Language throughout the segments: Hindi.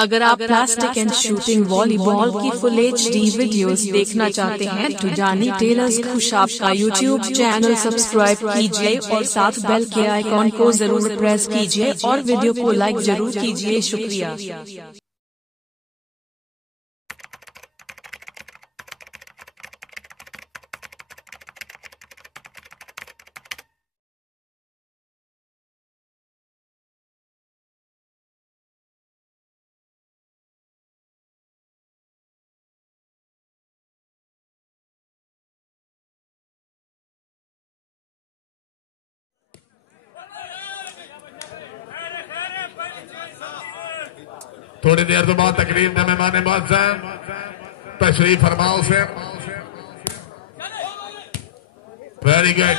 अगर आप प्लास्टिक एंड शूटिंग वॉलीबॉल की फुल HD वीडियोस देखना चाहते हैं तो जानी टेलर्स खुशाब का यूट्यूब चैनल सब्सक्राइब कीजिए और साथ बेल के आइकॉन को जरूर प्रेस कीजिए और वीडियो को लाइक जरूर कीजिए। शुक्रिया। थोड़ी देर तो बाद तकरीब में मेहमान मुअज़्ज़म तशरीफ फरमाओ से वेरी गुड।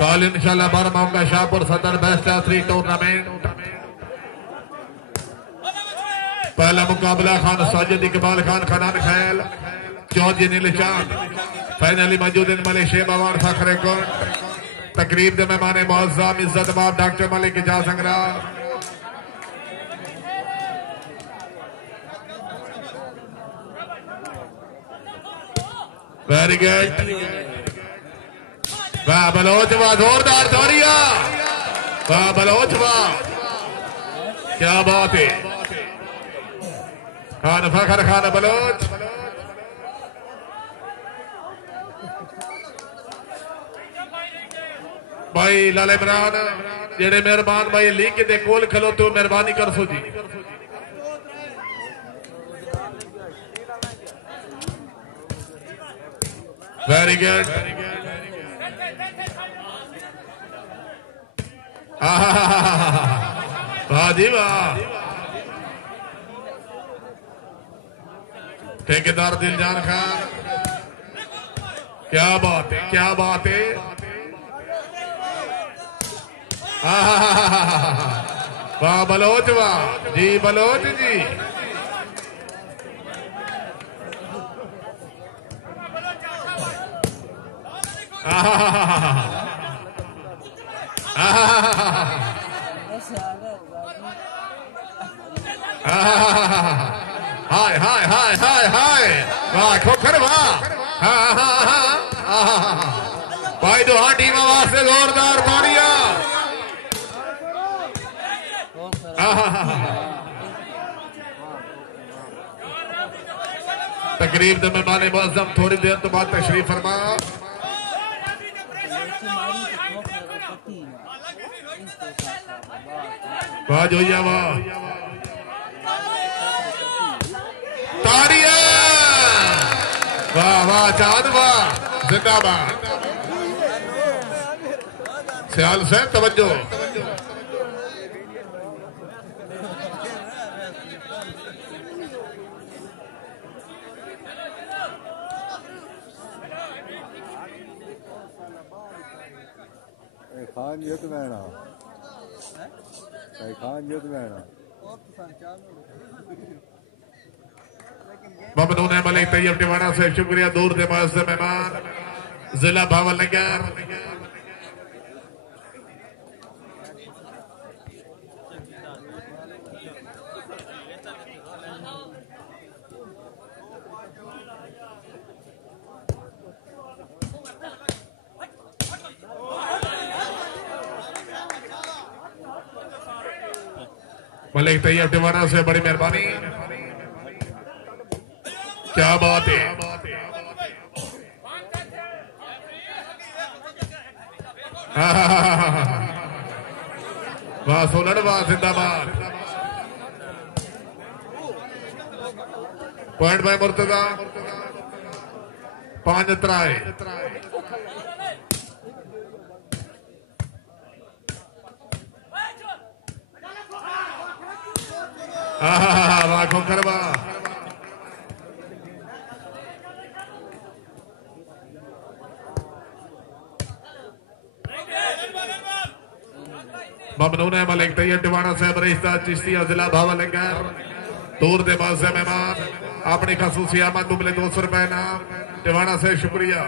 कल इंशाल्लाह 12 माह का शाहपुर सदर बेस्ट एथलीट टूर्नामेंट पहला मुकाबला खान साजिद इकबाल खान खनान खैल चौधरी नील चांद फाइनली मौजूद इन मलेशिया बवार फखरे को तकरीब दे मेहमान मुअज़्ज़म इज्जत बाब doctor Malik Ijaz Sangra very good. वाह बलोच वाह जोरदार तालियां वाह बलोच वाह क्या बात है। खान फखर खान बलोच भाई लाल इमरान जेड़े मेहरबान भाई लीग के कोल खलो तो मेहरबानी कर सो जी। Very good. वाह जी वाह। ठेकेदार दिलजान खान क्या बात है क्या बात है। वाह बलोच वाह जी बलोच जी। हाय हाय हाय हाय हाय वाह खोखर वाह भाई दो हाँ टीम वास्ते जोरदार तालियां। तकरीब दे मेहमान मुअज़्ज़म थोड़ी देर तो बाद तशरीफ फरमा वाह जोइया वाह तालियां वाह वाह चांद वाह जिंदाबाद। सियाल से तवज्जो खान युद्ध मैना खान युद्ध मैना ममनून मलिक तैयब टिवाना से शुक्रिया। दूर से मुअज़्ज़म मेहमान जिला भावलनगर मलिक तैयब टिवाना से बड़ी मेहरबानी क्या बात है। वाह सोलड़ वाह जिंदाबाद। पॉइंट बाय मुर्तजा 5 त्राए वाह खोखर वाह ममनून मलिक तैयब टिवाना साहब रिश्ता चिश्तिया जिला भावलनगर दूर दे मुअज़्ज़म मेहमान अपनी खसूसी आमद दुबले 200 रुपए नाम टिवाना से शुक्रिया।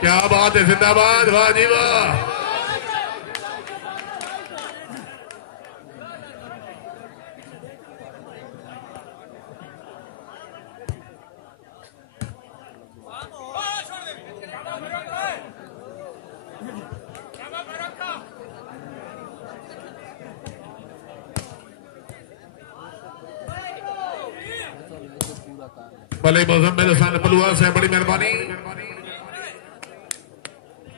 क्या बात है, जिंदाबाद, वाह जी वाह। भले मुजम्मिल हसन पलुआ से बड़ी मेहरबानी।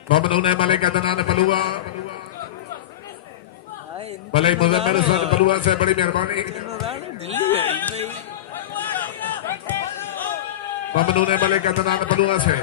मोहम्मद मलिक अदनान पलुआ, भले मुजम्मिल हसन पलुआ से बड़ी मेहरबानी। मोहम्मद मलिक अदनान पलुआ से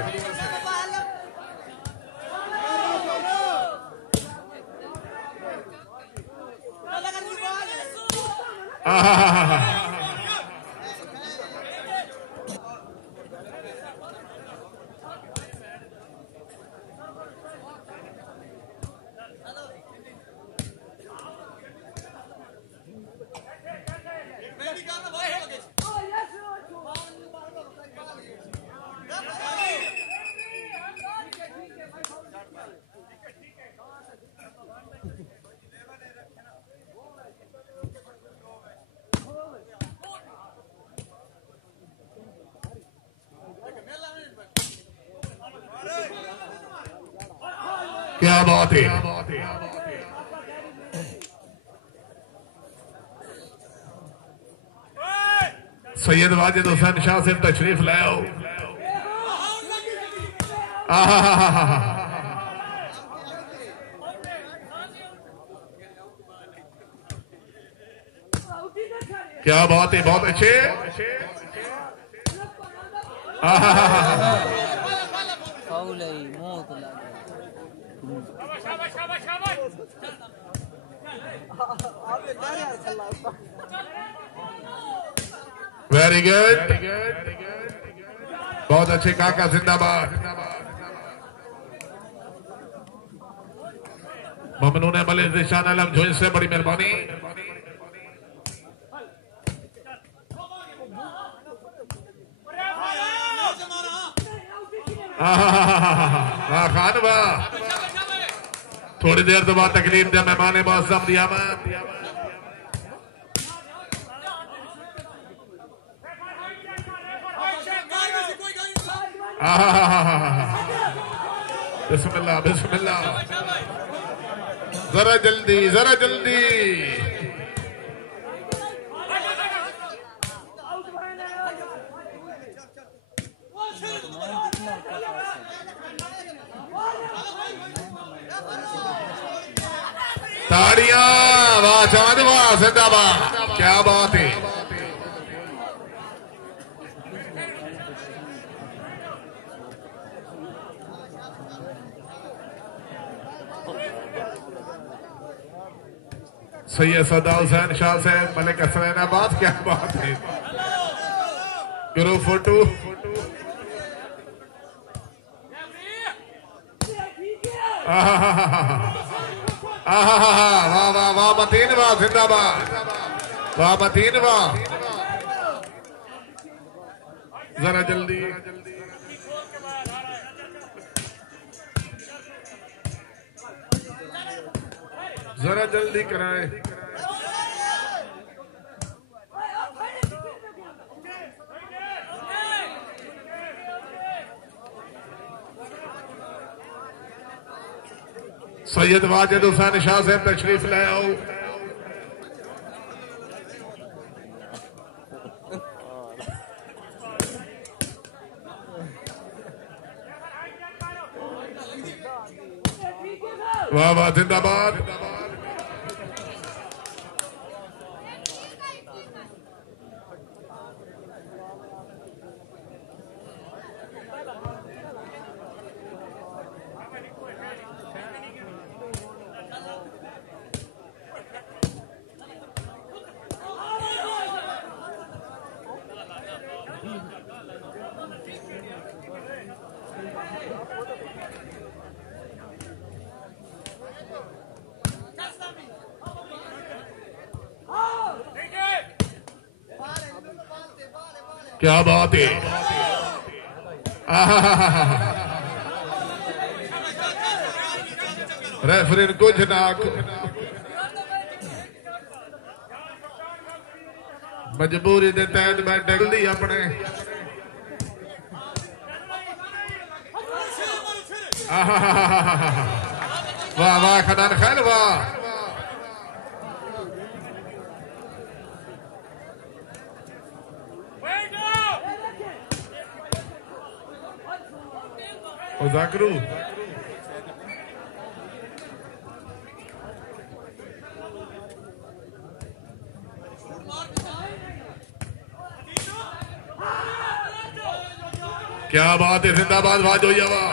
क्या बात है। सैयद वाजिद हुसैन शाह से तशरीफ लाओ। क्या बात है, बहुत अच्छे। वेरी गुड, बहुत अच्छे काका, जिंदाबाद। ममनून मलिक ज़ीशान आलम जोइन से बड़ी मेहरबानी। वाह खान वाह। थोड़ी देर तो बाद तकलीफ दे मेहमान मौसम दिया मैं। बिस्मिल्लाह बिस्मिल्लाह, जरा जल्दी जरा जल्दी। ताड़ियां, वाह चांद वाह, जिंदाबाद, क्या बात है। सैयद सदा हुसैन शाह साहब मलिक हसनैनाबाद, क्या बात है। Group photo. वाह वाह वाह, मतीन वाह, जिंदाबाद, वाह मतीन वाह। जरा जल्दी, जरा जल्दी कराए। सैयद वाजिद हुसैन शाह साहब तशरीफ ले आओ। वाह वाह, जिंदाबाद। क्या बात है। रेफरी कुछ ना मजबूरी के तहत मैं डल दी अपने वाह वाह खनान खैर वाह जाकरू क्या बात है जिंदाबाद वाजो यावा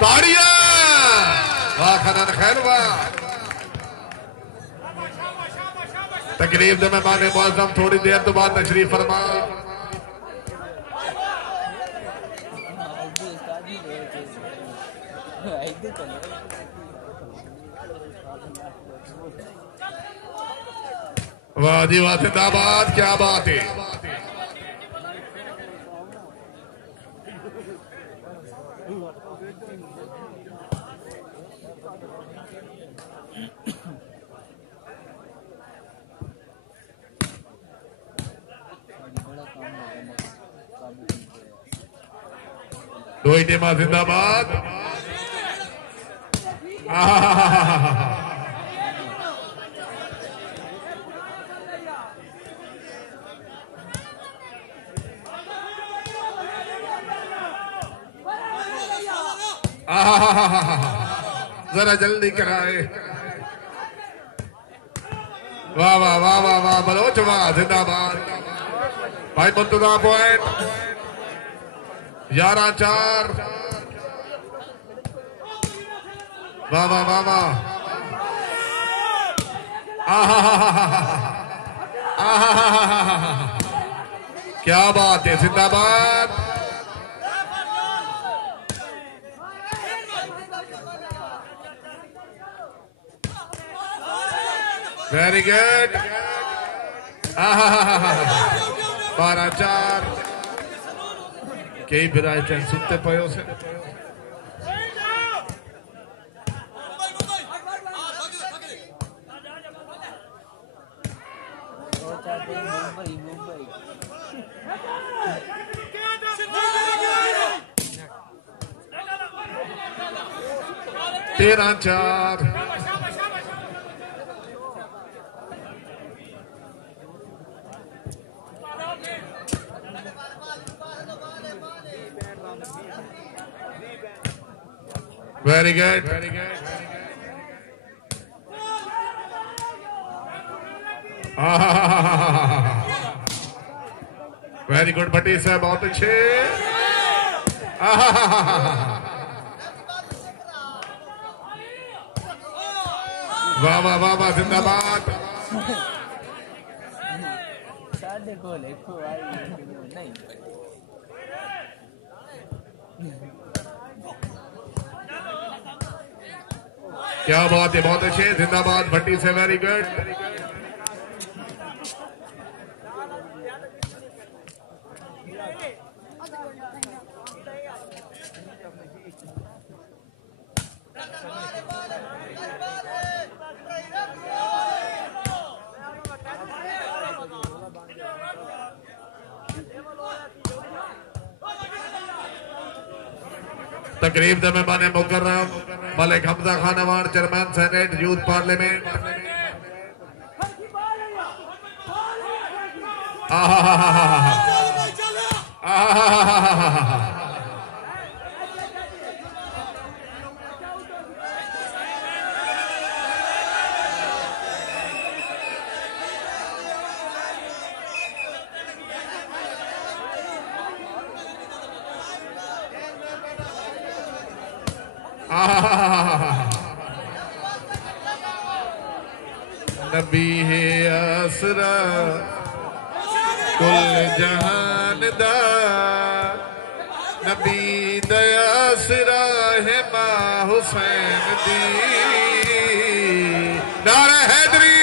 ताड़िया वाह खनान खैर वाह तकरीब में मेहमान मुअज़्ज़म थोड़ी देर तो बाद तशरीफ फरमा वाह जी वाह जिंदाबाद क्या बात है दो ही टीम जिंदाबाद जरा जल्दी कराए वाह वाह वाह वाह वाह बलोच वाह जिंदाबाद भाई मुंतजा पॉइंट 11-4 वाह वाह वाह वाह क्या बात है जिंदाबाद वेरी गुड 12-4 कई बिराए चैन सुनते पयो से तेरह 4 वेरी गुड वेरी गुड भट्टी साहब बहुत अच्छे वाह वाह वाह वाह जिंदाबाद क्या बात है बहुत अच्छे जिंदाबाद भट्टी से वेरी गुड तकरीब दे मेहमान मुकर्रम Malik Hamza Khan Awan chairman senate youth parliament नबी है आसरा कुल जहान दा नबी दया सिराहे मां हुसैन दी नारे हैदरी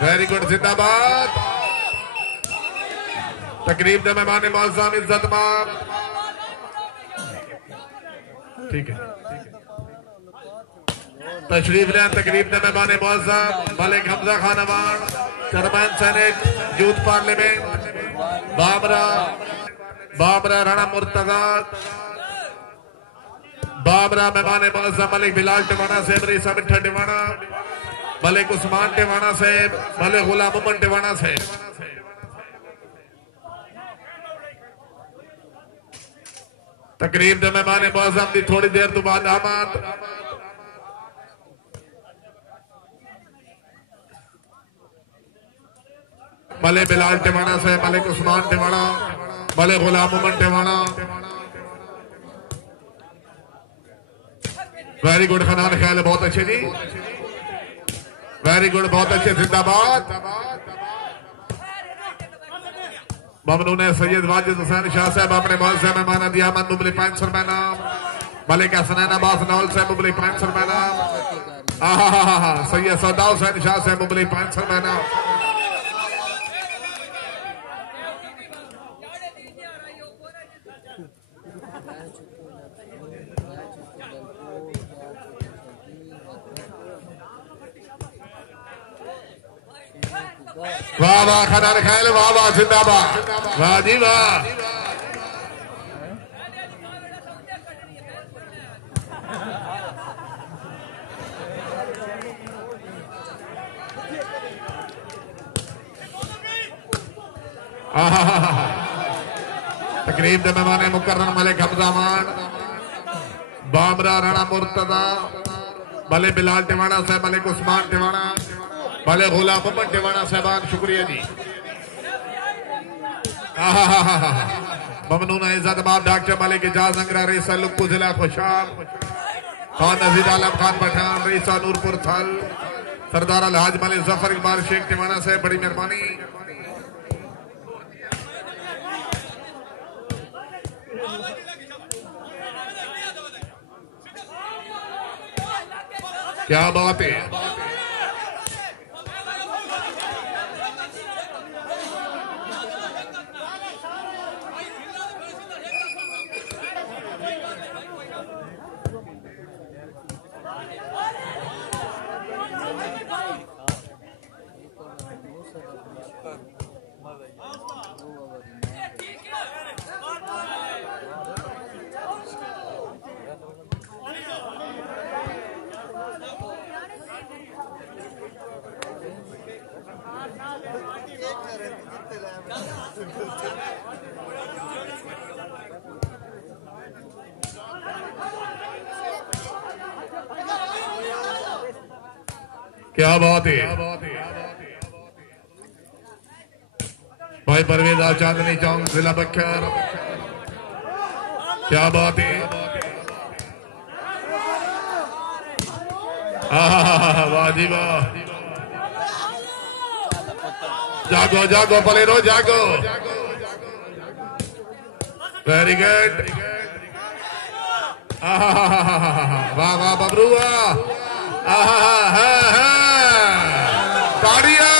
वेरी गुड जिंदाबाद तकरीब दे मेहमान मुअज़्ज़म इज्जतमान ठीक है तशरीफ लें तकरीब दे मेहमान Muazzam Malik Hamza Khan Awan chairman senate youth parliament Babra Rana Murtaza Babra मेहमान मुअज़्ज़म मलिक बिलाल टिवाना साहब रईसा मिठा टिवाना मलिक उस्मान टिवाना साहब मलिक गुलाम उमन टिवाना साहब तकरीब दे मेहमान मुअज़्ज़म दी थोड़ी देर तो बाद आमद मलिक बिलाल टिवाना साहब मलिक उस्मान टिवाना मलिक गुलाम उमन टिवाना वेरी गुड खनान ख्याल बहुत अच्छे जी वेरी गुड बहुत अच्छे जिंदाबाद ममनून सैयद वाजिद हुसैन शाह साहब अपने मौल से मेहमान दिया मन मुबली 500 रुपए नाम मलिक हसनैन अब्बास नौल साहब मुबली 500 रुपए नाम सैयद सौदा हुसैन शाह साहब मुबली 500 रुपए नाम वाह वाह खनान ख्याल वाह वाह जिंदाबाद वाह जी वाह तकरीब दे मेहमान मुकर्रम मलिक हमजा मान बाबरा राणा मुर्तजा मलिक बिलाल टिवाना साहब मलिक उस्मान टिवाना मलिक गुलाम उमन टिवाना साहबान शुक्रिया जी ममनून इज्जत बाब डॉक्टर मलिक इजाज अंगरा रेसा लुक्कू जिला खुशाल खान नजीर आलम खान पठान रेसा नूरपुर थल सरदार अलहाज मलिक जफर इकबाल शेख टिवाना साहब बड़ी मेहरबानी क्या बात है क्या बात है भाई परवेज चांदनी चौक जिला बख्तर क्या बात है वाह जी वाह जागो जागो पलेरो जागो वेरी गुड वाह वाह बबरू ताड़िया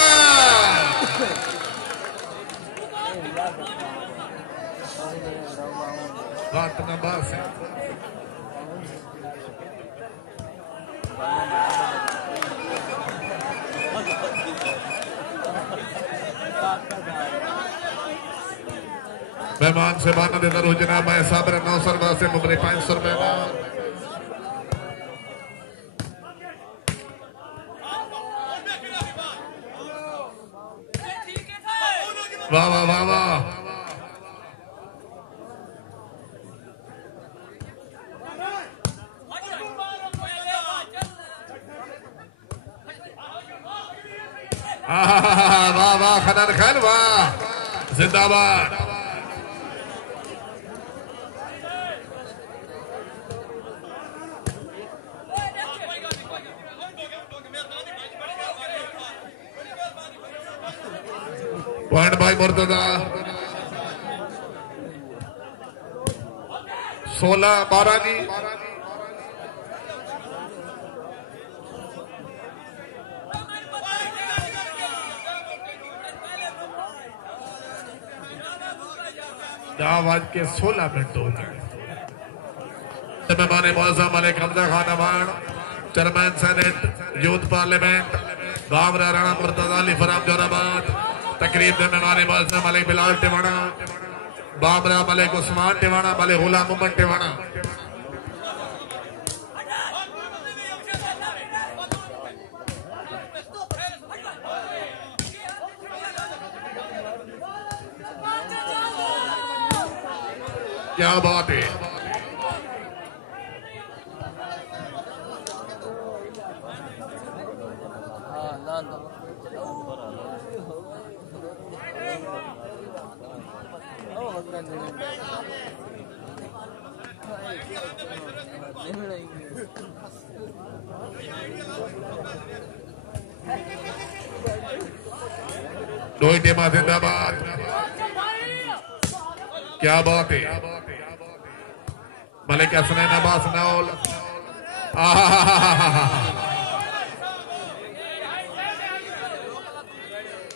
बात ना बस मेहमान से बाना देना हो जनाब मैं साबर 900 रुपए से मुबले 500 रुपए वाह वाह वाह वाह वाह वाह खनान खान वाह जिंदाबाद पॉइंट बाई मुर्तजा 16-12 जी। आज के 16 मिनट हो गए। मेहमान मौजूद Malik Hamza Khan Awan, chairman senate youth parliament गावरा राणा मुर्तजा अली फराम जोराबाद। तकरीब में मेहमान मौजूद मलिक बिलाल टिवाणा, बाबरा मलिक उस्मान टिवाणा, मलिक गुलाम मोहम्मद टिवाणा। क्या बात है। दो टीम जिंदाबाद। क्या बात है। मलिक हसनैन अब्बास नौल।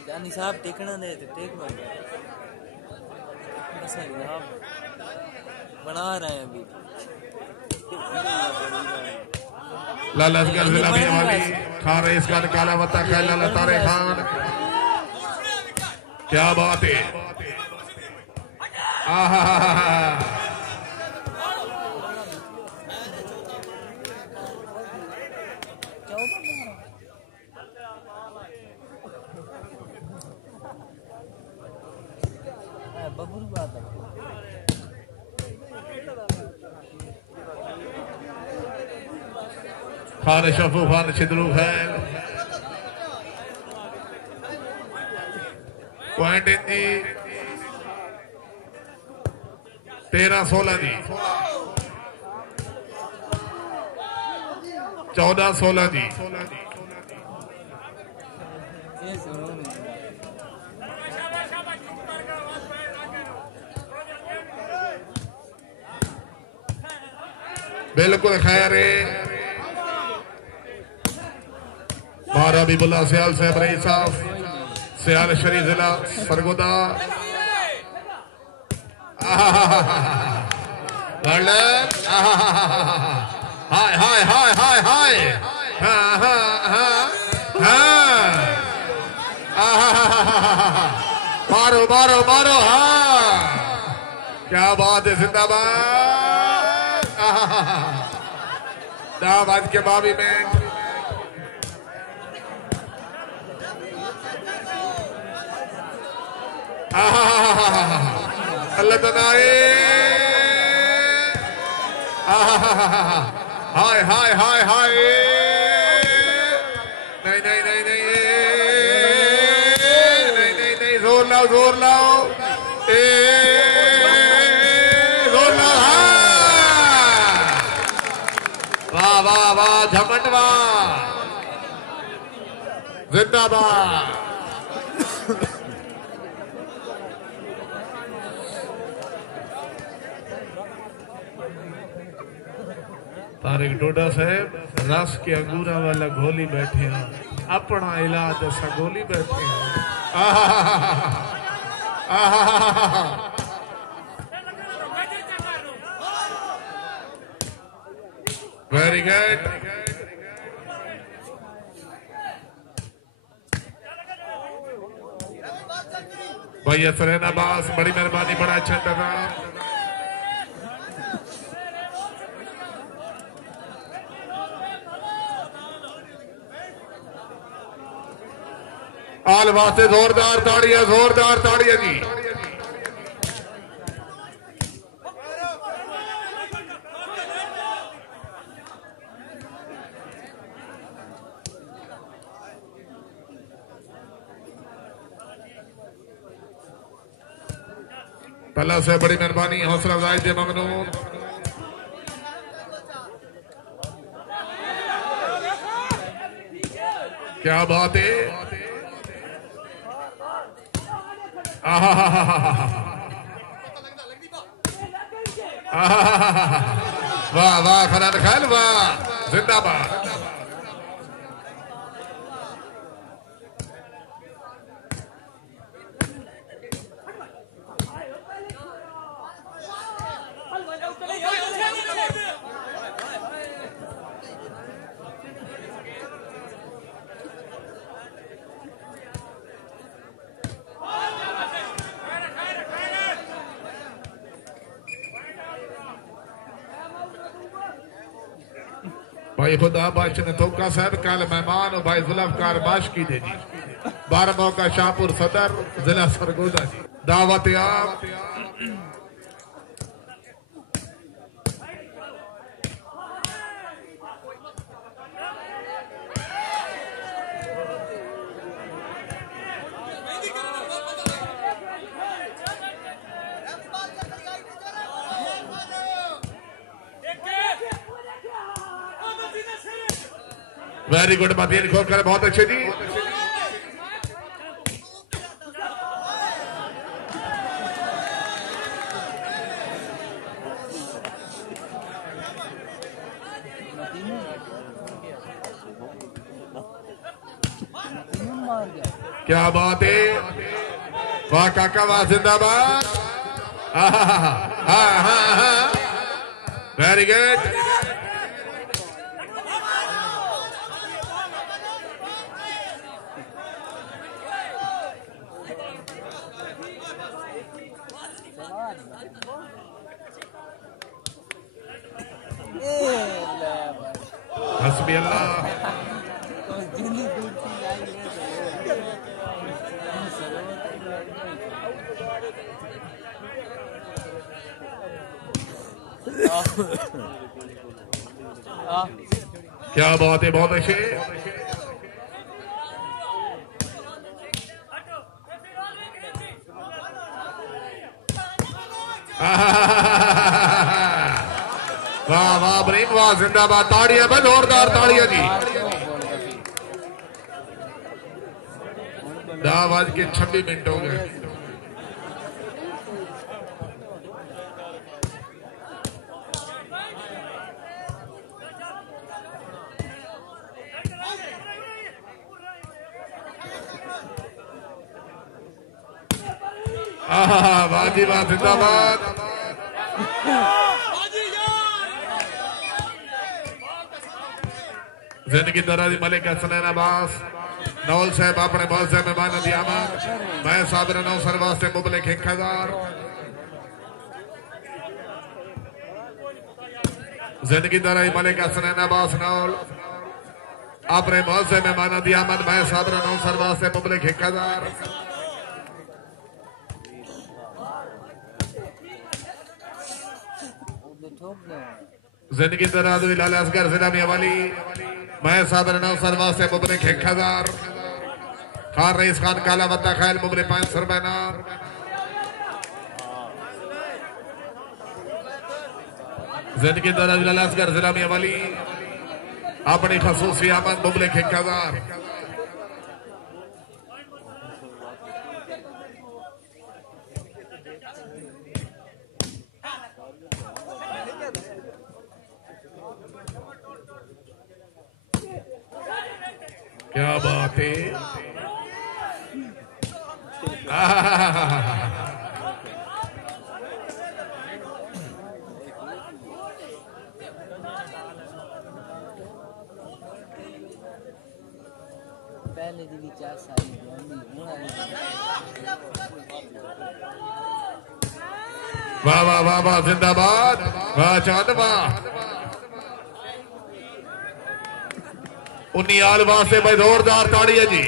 जानी साहब टेकना दे टेक बना रहे हैं अभी। लालसगढ़ जिला में वाली खान रईस का काला वत्ता लाला तारे खान। क्या बात है। बबुल बात है। खान शफू खान छिदरू है। पॉइंट जी 13-16 जी। 14-16 जी। बिल्कुल खैर है। महारा बीबुल्ला सियाल साहब रही साहब सियाल शरीफ जिला सरगोदा। हाय हाय हाय हाय हाय। मारो मारो मारो। हाँ क्या बात है। जिंदाबाद। दाबाद के बाबी में अल्लाह तनाए। हाय हाय हाय हाय। नहीं नहीं नहीं नहीं नहीं नहीं नहीं। जोर लाओ जोर लाओ। जोर लाओ। वाह वाह वाह झमटवा। जिंदाबाद। तारिक डोडा साहब रस के अंगूरा वाला गोली बैठे हैं। अपना इलाज ऐसा गोली बैठे हैं। Very good. भैया सरेना बास बड़ी मेहरबानी बड़ा अच्छा लगा। आल वास्ते जोरदार ताड़ियां जी। पहला से बड़ी मेहरबानी हौसला अफजाई दे ममनून। क्या बात है। वाह वाह खनान खैल वाह जिंदाबाद। भाई खुदा बख्श ने थोका साहब कल मेहमान भाई जुल्फकार बाश की दे जी 12 मौका शाहपुर सदर जिला सरगोदा जी दावत आप वेरी गुड मदीन खोकर बहुत अच्छे जी। क्या बात है वाह काका वाह जिंदाबाद। Very good. हस्बी अल्लाह। क्या बात है बहुत अच्छे। वाह वाह बरीन वाह जिंदाबाद। ताड़ियां बंद जोरदार ताड़ियां जी। 10:26 हो गए। वाह जी वाह जिंदाबाद। जिंदगी दराजी मलिक हसनैन अब्बास नौल साहब अपने बहुत से मेहमान दी आमद मैं सादर नौ सर वास्ते मुबलिक 1000। जिंदगी दराजी मलिक हसनैन अब्बास नौल अपने बहुत से मेहमान दी आमद मैं सादर नौ सर वास्ते मुबलिक 1000। जिंदगी दराज लाल असगर जिला मियावाली मैं सादर नौ सर वास्ते मुबलिक 1000। खान रईस खान काला बत्ता खैल मुबलिक 500 रुपए नाम। जिंदगी दराज लाल असगर जिला मियावाली अपनी खसूसी आमद मुबलिक 1000। क्या बात है। पहले दिन 4 साल वाह वाह वाह वाह जिंदाबाद। वाह चांद वाह। उन्नीयाल वास्ते भाई जोरदार ताड़ी है जी।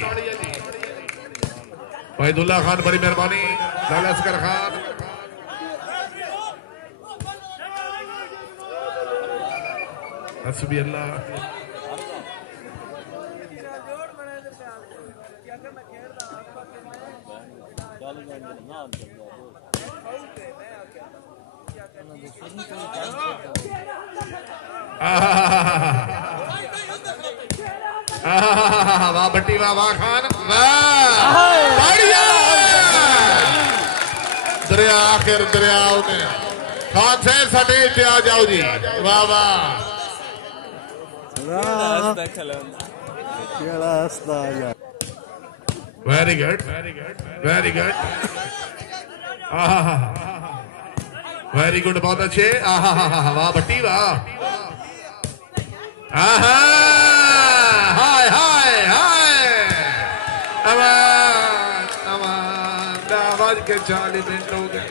भाई दुल्ला खान बड़ी मेहरबानी। लाल असगर खान हस्बी अल्लाह। वाह भट्टी वाह वाह खान वाह। दरिया आखिर दरियाओं में खान साहब साडे इत्थे आ जाओ जी वाह वाह very good very good very good बहुत अच्छे वाह भट्टी वाह हाय हाय हाय अमान अमान आवाज के 40 मिनट हो गए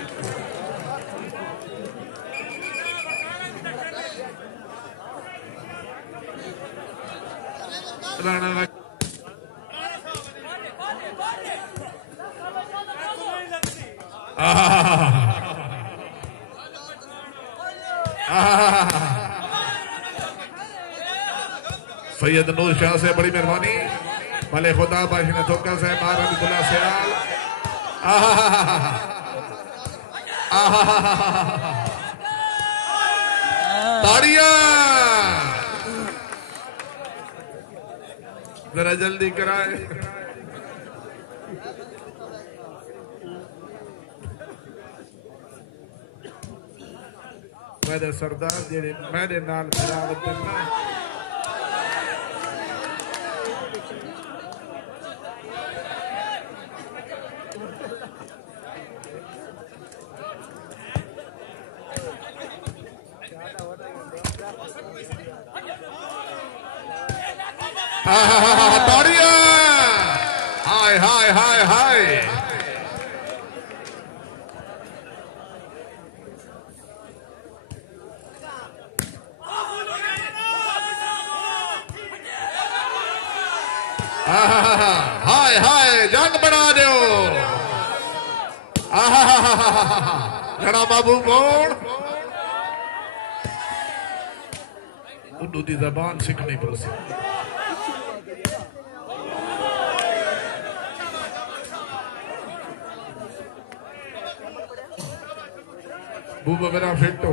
सैयद नूर शाह से बड़ी मेहरबानी भले खुदा बाशिन थोका से मारबुल्ला सयाल ताड़ियां जरा जल्दी कराए मेरे सरदार जेड़े मेरे नाल मिलावट करना ताड़ियां हाय हाय हाय हाय हाय हाय जंग बना दो जरा बाबू कौन उर्दू की जबान सीखनी पड़ती बूबा मेरा फिट हो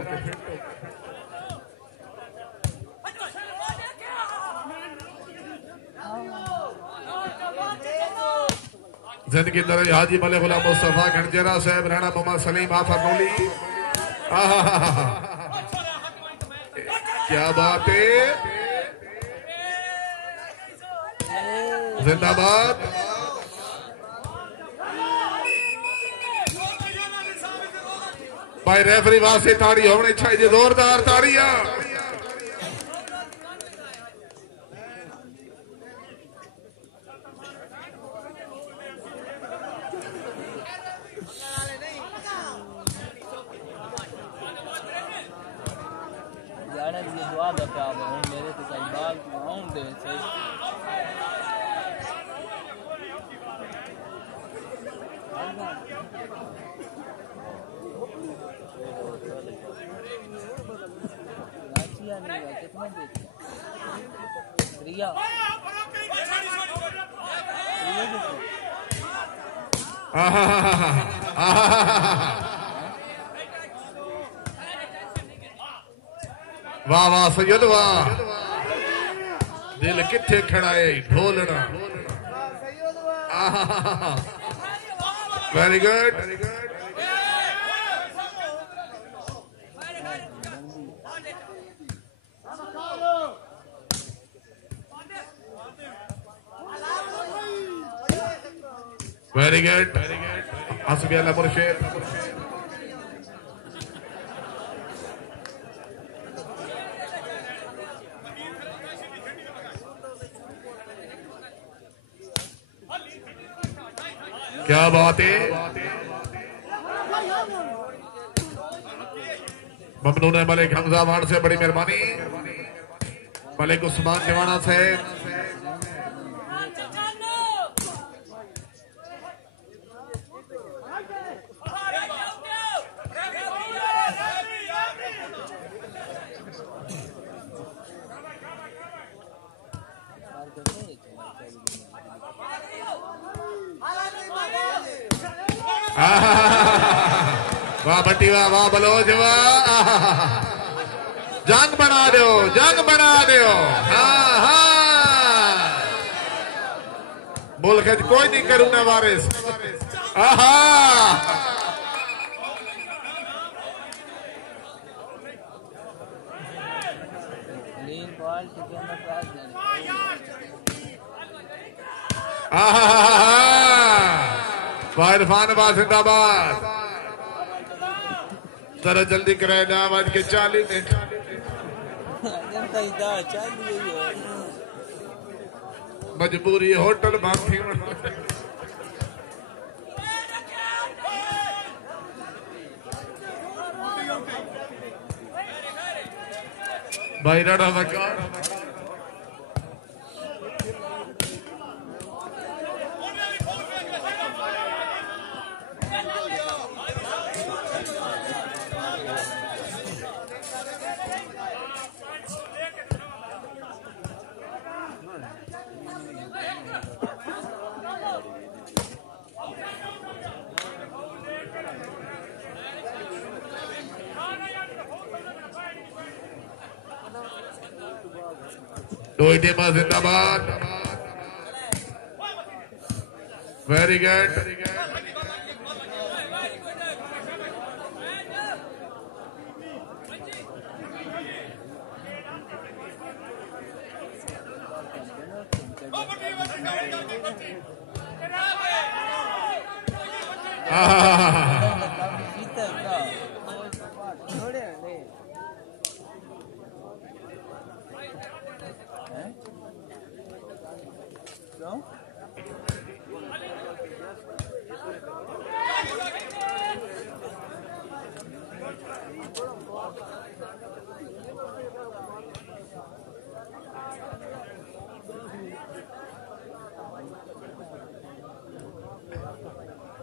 जिंदगी तरह हाजी मले गुलाम मुस्तफा गंजरा साहब राणा मोहम्मद सलीम आफा नूली क्या बात है जिंदाबाद भाई रेफरी वास्ते ताड़ी होनी चाहिए जोरदार ताड़ियां मेरे तो कई बाल दे कितना देती रिया वाह वाह सैयद वाह दिल किथे खड़ाए ढोलना वेरी गुड वेरी गुड हसबी अल्लाह मुर्शिद क्या बात है ममनून मलिक हमजा वार्ड से बड़ी मेहरबानी मलिक उस्मान जवाना से वाह भट्टी वाह वाह बलोच वाह जंग बना दो हाँ हाँ मुल्क कोई नहीं करूंगा वारिस इरफानाबाद जिंदाबाद। जरा जल्दी कराए ना, आज के 40 मिनट मजबूरी होटल बंद थी। भाई राणा वकार टोइटेमा जिंदाबाद। Very good.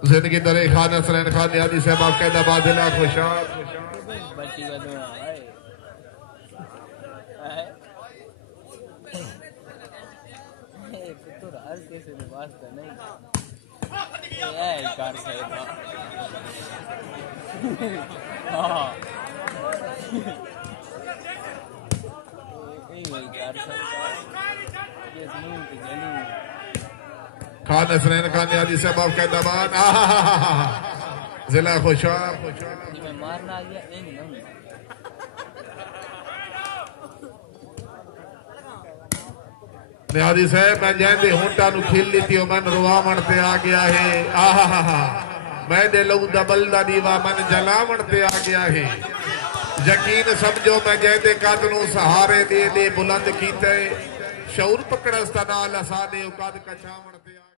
जिंदगी दरे खान हसनैन खान नियाजी साहब कैदाबाद जिला खुशाब। खान हसनैन खान नियाजी साहब कैदाबाद जिला खुशाब। नियाजी साहब मैं जैसे होटा खेल ली थी मन रुआवण ते आ गया है। मैं दे लहू दा बलदा दीवा मन जलावण ते आ गया है। यकीन समझो मैं जैसे कद नू सहारे दे बुलंद कीते शऊर पकड़स्ता नाल असा दे कद कछावण ते